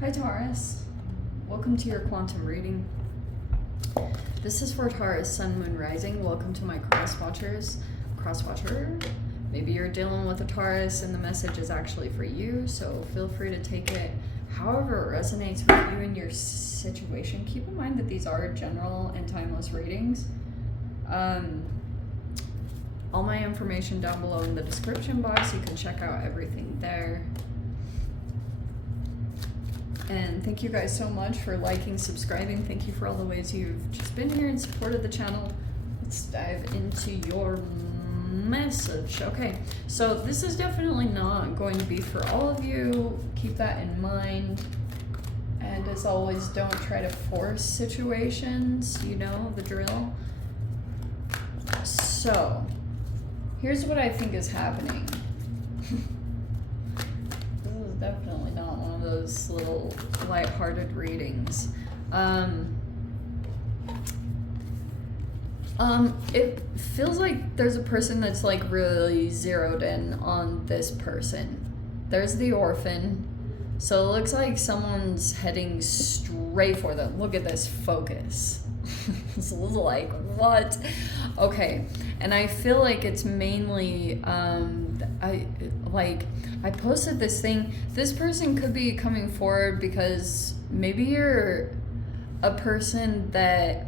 Hi Taurus, welcome to your quantum reading. This is for Taurus, Sun, Moon, Rising. Welcome to my crosswatchers. Crosswatcher, maybe you're dealing with a Taurus and the message is actually for you, so feel free to take it however it resonates with you and your situation. Keep in mind that these are general and timeless readings. All my information down below in the description box. You can check out everything there. And thank you guys so much for liking, subscribing. Thank you for all the ways you've just been here and supported the channel. Let's dive into your message. Okay, so this is definitely not going to be for all of you. Keep that in mind. And as always, don't try to force situations. You know the drill. So, here's what I think is happening. Definitely not one of those little light-hearted readings. It feels like there's a person that's like really zeroed in on this person. There's the orphan. So it looks like someone's heading straight for them. Look at this focus. It's like, what? Okay, and I feel like it's mainly, I posted this thing. This person could be coming forward because maybe you're a person that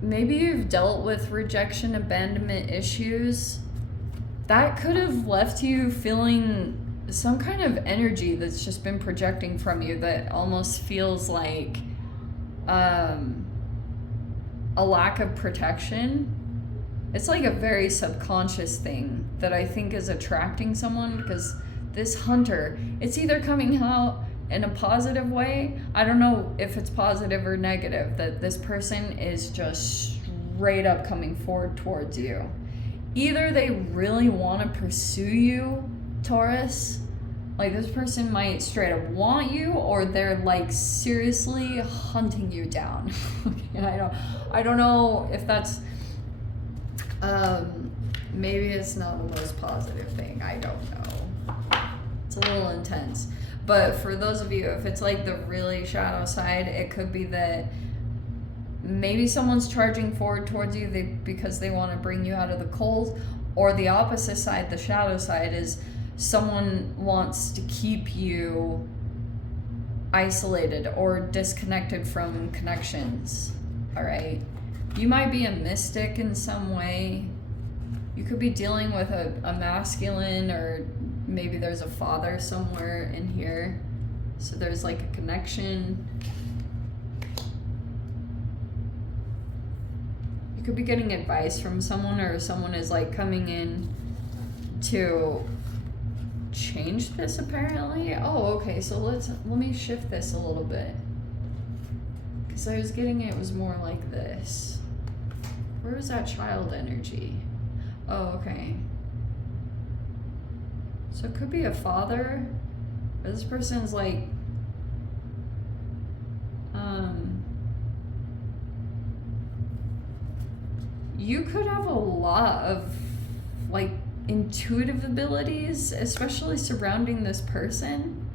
maybe you've dealt with rejection, abandonment issues. That could have left you feeling some kind of energy that's just been projecting from you that almost feels like a lack of protection. It's like a very subconscious thing that I think is attracting someone, because this hunter, it's either coming out in a positive way. I don't know if it's positive or negative, that this person is just straight up coming forward towards you. Either they really want to pursue you, Taurus, like this person might straight up want you, or they're like seriously hunting you down. And I don't know if that's maybe it's not the most positive thing. I don't know. It's a little intense. But for those of you, if it's like the really shadow side, it could be that maybe someone's charging forward towards you because they want to bring you out of the cold, or the opposite side, the shadow side, is someone wants to keep you isolated or disconnected from connections. All right, you might be a mystic in some way. You could be dealing with a masculine, or maybe there's a father somewhere in here, so there's like a connection. You could be getting advice from someone, or someone is like coming in to change this apparently. Oh, okay, so let me shift this a little bit, because I was getting it was more like this. Where was that child energy? Oh, okay. So it could be a father, or this person's like you could have a lot of like intuitive abilities, especially surrounding this person.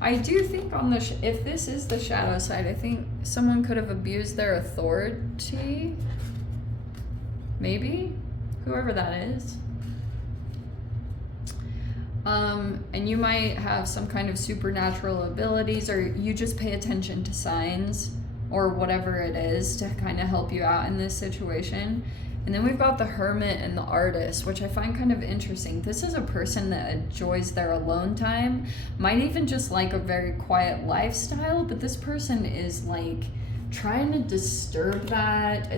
I do think on the if this is the shadow side, I think someone could have abused their authority. Maybe, whoever that is. And you might have some kind of supernatural abilities, or you just pay attention to signs or whatever it is to kind of help you out in this situation. And then we've got the hermit and the artist, which I find kind of interesting. This is a person that enjoys their alone time, might even just like a very quiet lifestyle, but this person is like trying to disturb that.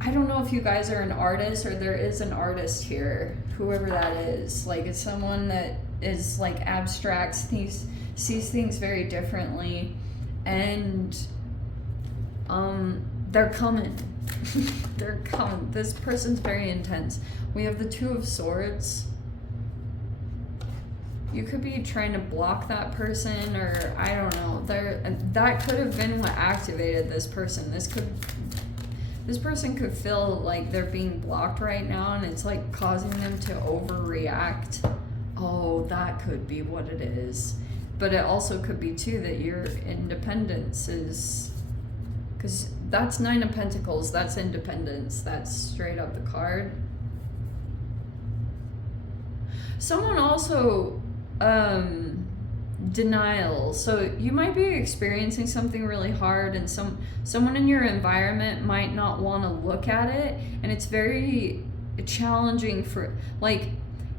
I don't know if you guys are an artist, or there is an artist here, whoever that is. Like, it's someone that is like abstracts, sees things very differently, and they're coming. They're coming. This person's very intense. We have the Two of Swords. You could be trying to block that person, or I don't know. That could have been what activated this person. This person could feel like they're being blocked right now, and it's like causing them to overreact. Oh, that could be what it is. But it also could be too that your independence is, because that's 9 of Pentacles, that's independence, that's straight up the card. Someone also, denial. So you might be experiencing something really hard, and someone in your environment might not want to look at it, and it's very challenging for, like,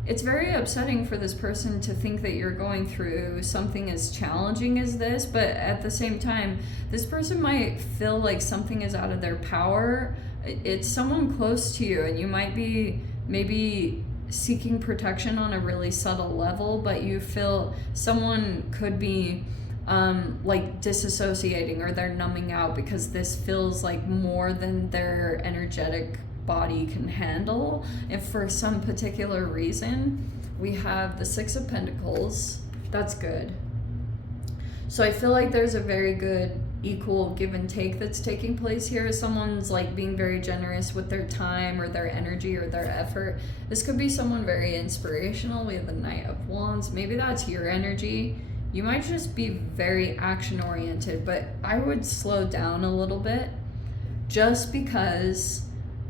it's very upsetting for this person to think that you're going through something as challenging as this, but at the same time, this person might feel like something is out of their power. It's someone close to you, and you might be maybe seeking protection on a really subtle level, but you feel someone could be like disassociating, or they're numbing out because this feels like more than their energetic body can handle. If for some particular reason, we have the 6 of Pentacles, that's good. So I feel like there's a very good equal give and take that's taking place here. Someone's like being very generous with their time or their energy or their effort. This could be someone very inspirational. We have the Knight of Wands. Maybe that's your energy. You might just be very action oriented, but I would slow down a little bit, just because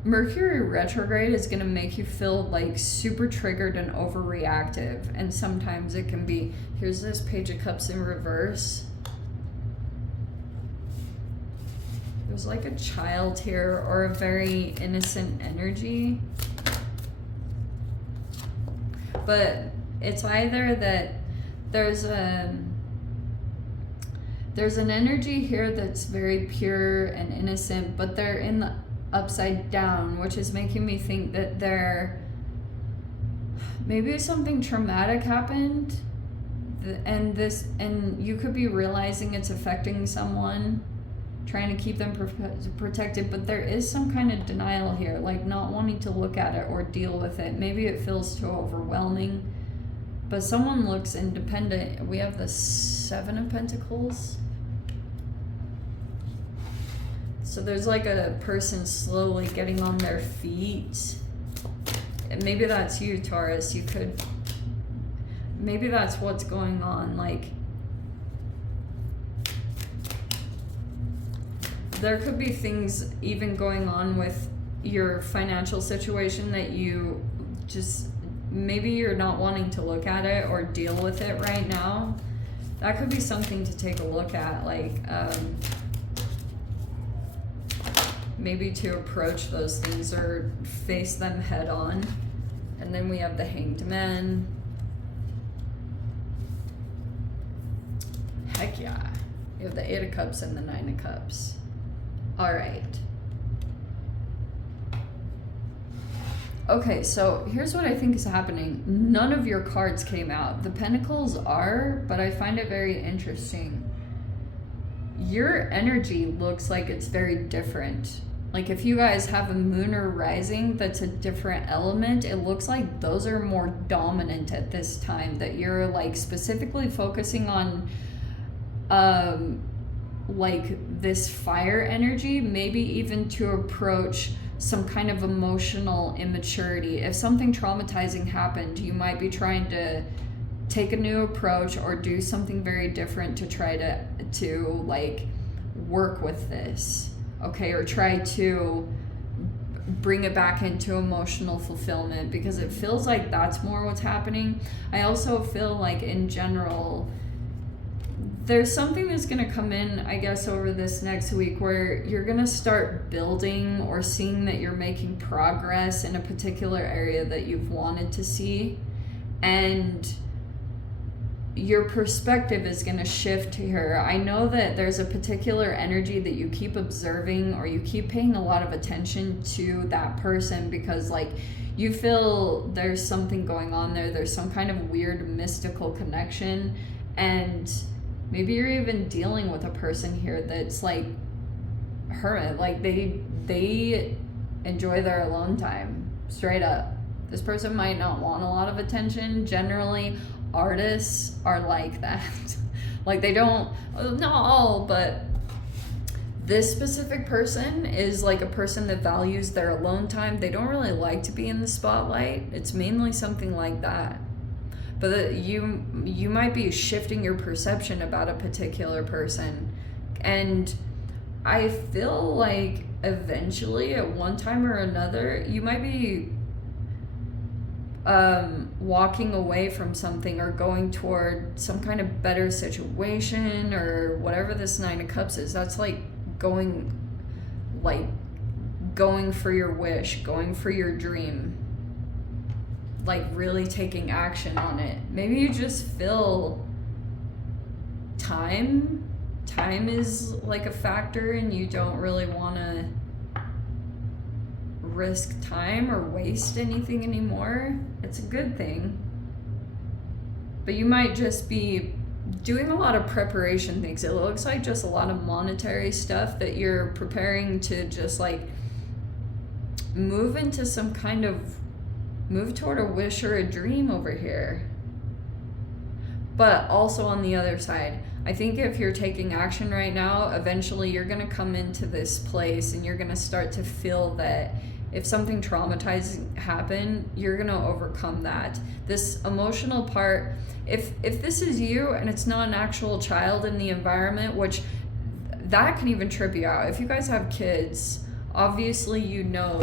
Mercury retrograde is going to make you feel like super triggered and overreactive. And sometimes it can be, here's this Page of Cups in reverse. There's like a child here, or a very innocent energy. But it's either that there's an energy here that's very pure and innocent, but they're in the upside down, which is making me think that maybe something traumatic happened, and you could be realizing it's affecting someone, trying to keep them protected, but there is some kind of denial here, like not wanting to look at it or deal with it. Maybe it feels too overwhelming, but someone looks independent. We have the 7 of Pentacles. So there's like a person slowly getting on their feet. And maybe that's you, Taurus. Maybe that's what's going on. Like, there could be things even going on with your financial situation that you just, maybe you're not wanting to look at it or deal with it right now. That could be something to take a look at. Like, maybe to approach those things or face them head on. And then we have the Hanged Man. Heck yeah. You have the 8 of Cups and the 9 of Cups. All right. Okay, so here's what I think is happening. None of your cards came out. The Pentacles are, but I find it very interesting. Your energy looks like it's very different. Like if you guys have a moon or rising that's a different element, it looks like those are more dominant at this time, that you're like specifically focusing on like this fire energy, maybe even to approach some kind of emotional immaturity. If something traumatizing happened, you might be trying to take a new approach or do something very different to try to like work with this. Okay, or try to bring it back into emotional fulfillment, because it feels like that's more what's happening. I also feel like in general, there's something that's going to come in, I guess, over this next week where you're going to start building or seeing that you're making progress in a particular area that you've wanted to see. And your perspective is going to shift here. I know that there's a particular energy that you keep observing, or you keep paying a lot of attention to that person, because like you feel there's something going on there. There's some kind of weird mystical connection, and maybe you're even dealing with a person here that's like hermit, like they enjoy their alone time, straight up. This person might not want a lot of attention. Generally, artists are like that. Like they don't, not all, but this specific person is like a person that values their alone time. They don't really like to be in the spotlight. It's mainly something like that. but you might be shifting your perception about a particular person. And I feel like eventually at one time or another you might be walking away from something or going toward some kind of better situation or whatever this Nine of Cups is. That's like going for your wish, going for your dream, like really taking action on it. Maybe you just feel time is like a factor and you don't really want to risk time or waste anything anymore. It's a good thing. But you might just be doing a lot of preparation things. It looks like just a lot of monetary stuff that you're preparing to just like move into some kind of move toward a wish or a dream over here. But also on the other side, I think if you're taking action right now, eventually you're going to come into this place and you're going to start to feel that if something traumatizing happened, you're going to overcome that. This emotional part, if this is you and it's not an actual child in the environment, which that can even trip you out. If you guys have kids, obviously you know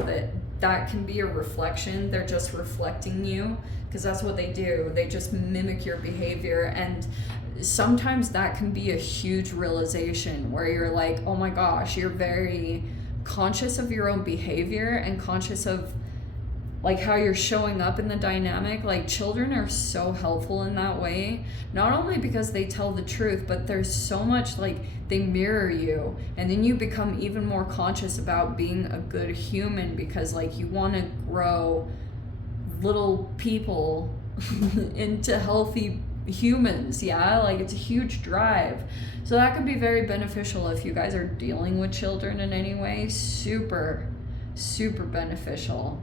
that can be a reflection. They're just reflecting you, because that's what they do. They just mimic your behavior, and sometimes that can be a huge realization where you're like, oh my gosh, you're very conscious of your own behavior and conscious of like how you're showing up in the dynamic. Like children are so helpful in that way, not only because they tell the truth, but there's so much like they mirror you, and then you become even more conscious about being a good human because like you want to grow little people into healthy humans. Yeah, like it's a huge drive. So that could be very beneficial if you guys are dealing with children in any way. Super beneficial.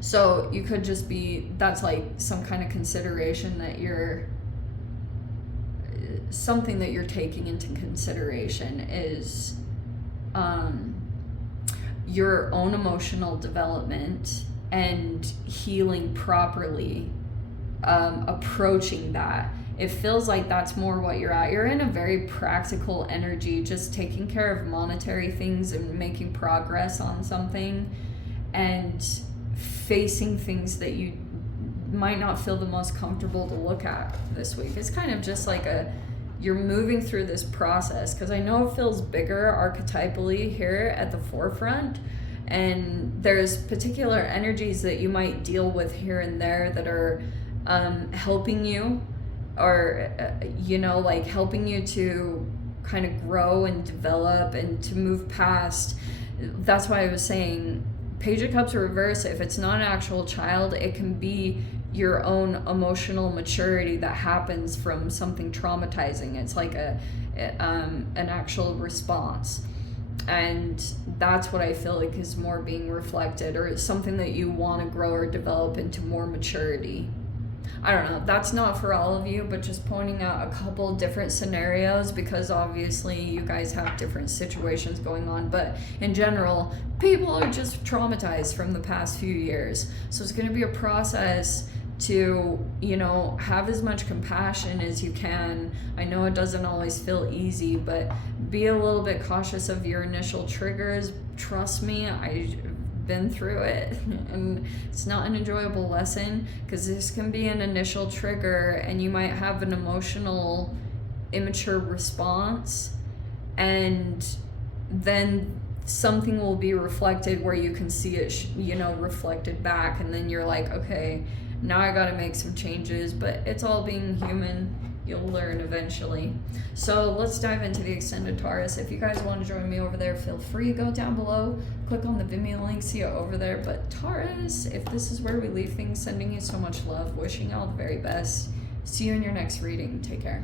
So you could just be, that's like some kind of consideration that you're, something that you're taking into consideration is your own emotional development and healing properly, approaching that. It feels like that's more what you're at. You're in a very practical energy, just taking care of monetary things and making progress on something and facing things that you might not feel the most comfortable to look at this week. It's kind of just like you're moving through this process, because I know it feels bigger archetypally here at the forefront, and there's particular energies that you might deal with here and there that are helping you, or like helping you to kind of grow and develop and to move past. That's why I was saying Page of Cups reverse, if it's not an actual child, it can be your own emotional maturity that happens from something traumatizing. It's like an actual response, and that's what I feel like is more being reflected, or it's something that you want to grow or develop into more maturity. I don't know, that's not for all of you, but just pointing out a couple different scenarios, because obviously you guys have different situations going on, but in general, people are just traumatized from the past few years. So it's going to be a process to, have as much compassion as you can. I know it doesn't always feel easy, but be a little bit cautious of your initial triggers. Trust me, I've been through it, and it's not an enjoyable lesson, because this can be an initial trigger and you might have an emotional immature response, and then something will be reflected where you can see it reflected back, and then you're like, okay, now I gotta make some changes. But it's all being human. You'll learn eventually. So let's dive into the extended Taurus. If you guys want to join me over there, feel free, go down below, click on the Vimeo link, see you over there. But Taurus, if this is where we leave things, sending you so much love, wishing you all the very best. See you in your next reading. Take care.